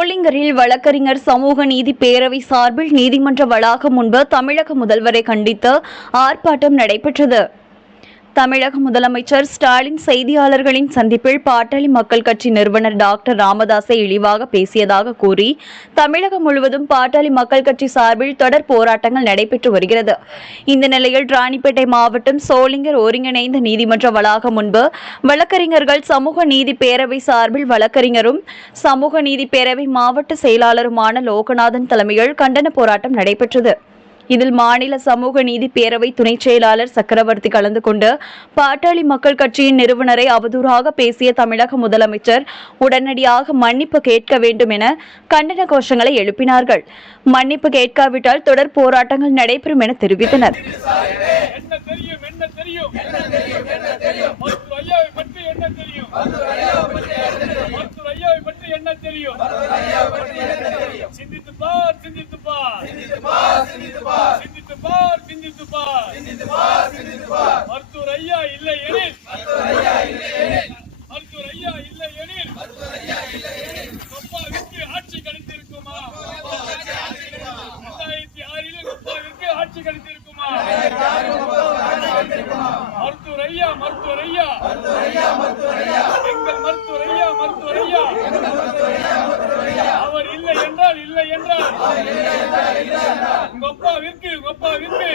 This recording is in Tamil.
புறநகரில் வழக்கறிஞர் சமூக நீதி பேரவை சார்பில் நீதிமன்ற வளாகம் முன்பு தமிழக முதல்வரை கண்டித்து ஆர்ப்பாட்டம் நடைபெற்றது. தமிழக முதலமைச்சர் ஸ்டாலின் செய்தியாளர்களின் சந்திப்பில் பாட்டாளி மக்கள் கட்சி நிறுவனர் டாக்டர் ராமதாஸை இழிவாக பேசியதாக கூறி தமிழகம் முழுவதும் பாட்டாளி மக்கள் கட்சி சார்பில் தொடர் போராட்டங்கள் நடைபெற்று வருகிறது. இந்த நிலையில் ராணிப்பேட்டை மாவட்டம் சோளிங்கர் ஒருங்கிணைந்த நீதிமன்ற வளாகம் முன்பு வழக்கறிஞர்கள் சமூக நீதி பேரவை சார்பில் வழக்கறிஞரும் சமூக நீதி பேரவை மாவட்ட செயலாளருமான லோகநாதன் தலைமையில் கண்டன போராட்டம் நடைபெற்றது. இதில் மாநில சமூக நீதி பேரவை துணைச் செயலாளர் சக்கரவர்த்தி கலந்து கொண்டு பாட்டாளி மக்கள் கட்சியின் நிறுவனரை அவதூறாக பேசிய தமிழக முதலமைச்சர் உடனடியாக மன்னிப்பு கேட்க வேண்டும் என கண்டன கோஷங்களை எழுப்பினார்கள். மன்னிப்பு கேட்காவிட்டால் தொடர் போராட்டங்கள் நடைபெறும் என தெரிவித்தனர். என்ன தெரியும்? சிந்தித்து சிந்தித்து சிந்தித்து பார் சிந்தித்து பார். மருத்துவர் ஐயா இல்லை எனில். மருத்துவர் ஐயா இல்லை எனில். கொப்பாவிற்கு ஆட்சி கிடைத்திருக்குமா ரெண்டாயிரத்தி ஆறில் கொப்பாவிற்கு ஆட்சி கிடைத்திருக்குமா மருத்துவர் ஐயா மருத்துவர் ஐயா. எங்கள் மருத்துவர் ஐயா மருத்துவர் ஐயா அவர் இல்லை என்றால் இல்லை என்றால் உங்க அப்பாவிற்கு உங்க அப்பாவிற்கு